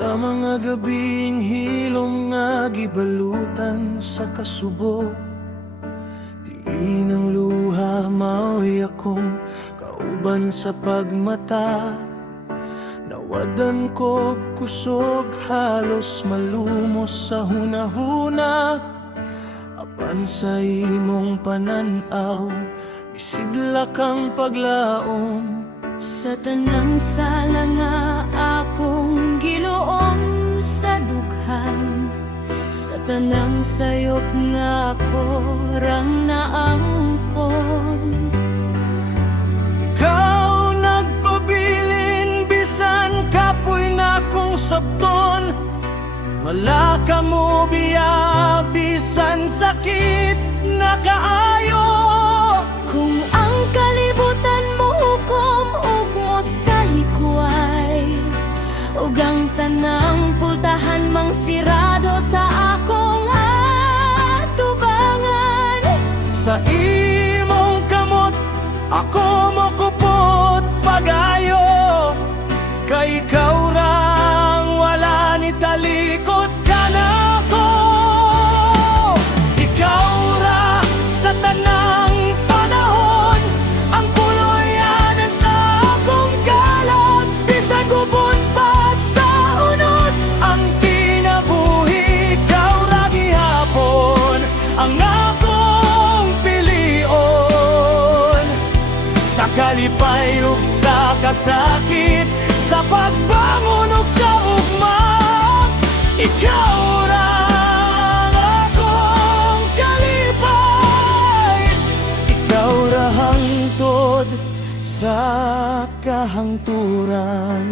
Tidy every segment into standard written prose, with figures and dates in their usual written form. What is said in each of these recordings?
Sa mga gabing hilom nga gibalutan sa kasubo, diin ang luha mao'y akong kauban sa pagmata. Nawadan ko kusog halos malumos sa hunahuna. Apan sa imong pananaw, bisigla kang paglaom. Sa tanang sala nga akong giluom sa dughan, sa tanang sayop nga ako rang naangkon. Ikaw nagpabilin bisan kapoy na kong sabton. Wala ka mo biya bisan sakit na kaayo. Kung ang kalibutan mo hukom ug mo sa likway, ug ang tanang pultahan mang sirado sa akong atubangan. Sa imong kamot ako mo kupot pagayo, kay ikaw rang wala ni talikod ka na ko. Ikaw ra sa tanang panahon, ang puloyanan sa akong kalat. Bisan gubon pa sa unos ang kinabuhi, ikaw ra gihapon ang akong pilion. Sa kalipay ug sa kasakit, sa pagbangon ug sa ugma, ikaw ra ang akong kalipay. Ikaw ra hangtod sa kahangturan.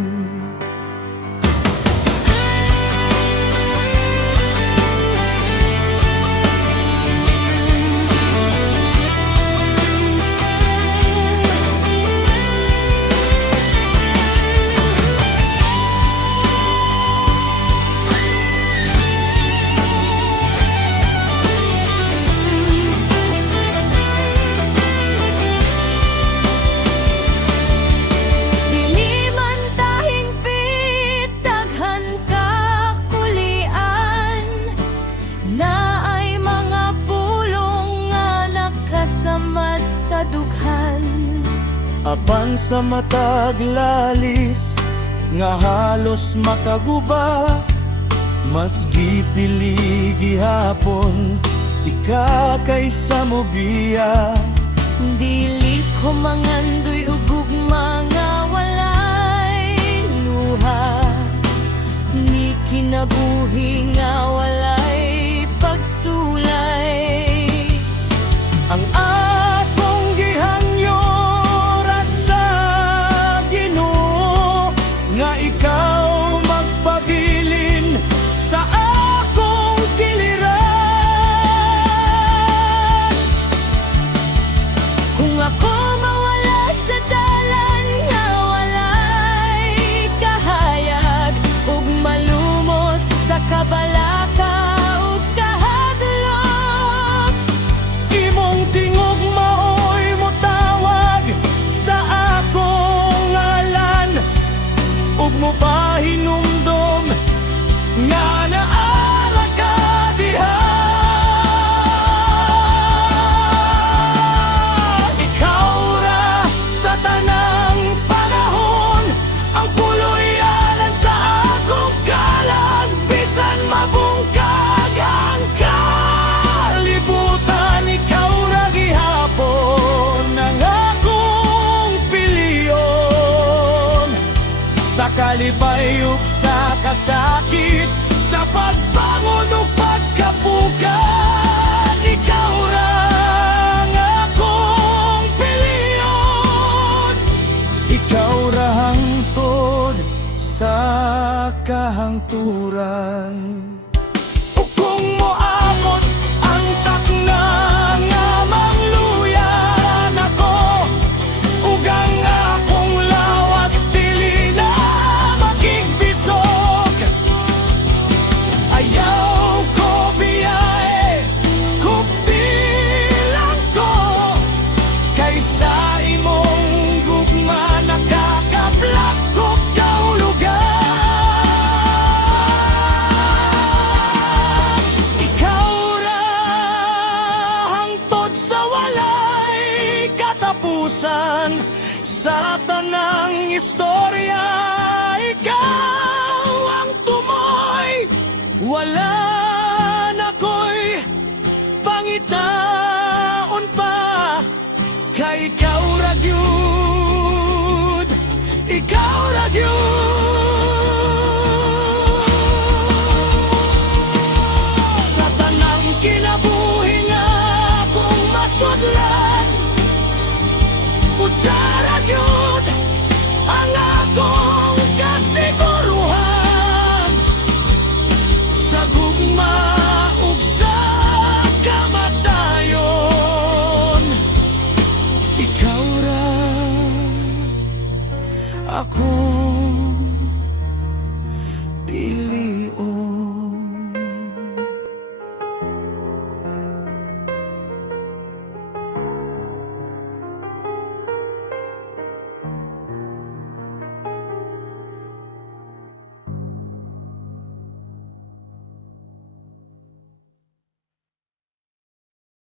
Apan sa matag lalis nga halos makaguba, mas gipili gihapon tika kaysa mo biya. Dili ko mangandoy ug gugma nga walay luha, ni kinabuhi nga walay pagsulay. Ang akong gihangyo ra sa Ginoo, nga ikaw magpabilin sa akong giliran. Kung ako mawala sa dalan nga walay kahayag, ug malumos sa kabalaka ug kahadlok, Imong tingog maoy mo tawag sa akong ngalan, ug mo pahinumdom nga naara ka diha. Ikaw ra sa tanang panahon, ang puloyanan sa akong kalag. Bisan mabungkag ang kalibutan, ikaw ra gihapon ang akong piliyon. Sa kalipay ug sa kasakit, sa pagbangon ug pagkapugan, ikaw ra ang akong piliyon. Ikaw ra hangtod sa kahangturan. Ug kung moabot ang takna nga mangluyan ako, ug ang akong lawas dili na makigbisog, ayaw ko biyahe kung bilang ko, kaysa imong gugma nakakablak ko kaulugan. Sa tanang istorya, ikaw ang tumoy. Wala na ko'y pangitaon pa. Kay ikaw ra gyud, ikaw ra gyud. Sa tanang kinabuhi nga akong masudlan, usara gyud ang akong kasiguruhan. Sa gugma ug sa kamatayon, ikaw ra ako